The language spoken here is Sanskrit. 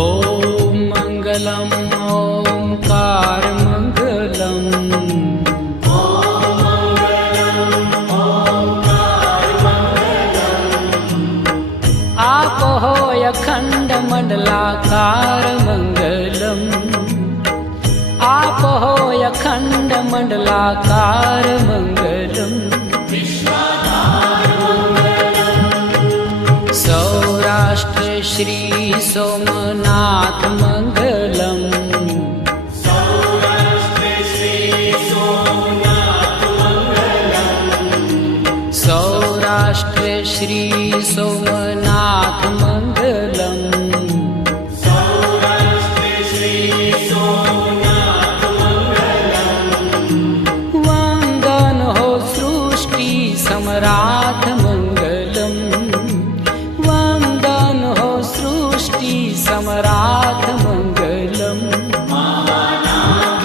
ॐ मङ्गलम् ओंकार मङ्गलम् आपो अखण्ड मण्डलाकार मङ्गलम् आपो अखण्ड मण्डलाकार मङ्गलम् सौराष्ट्र श्री सोमनाथ मङ्गलम् सौराष्ट्र श्री सोमनाथ मङ्गलम् वन्दन हो सृष्टि सम्राट मङ्गलम् वन्दन हो सृष्टि सम्राट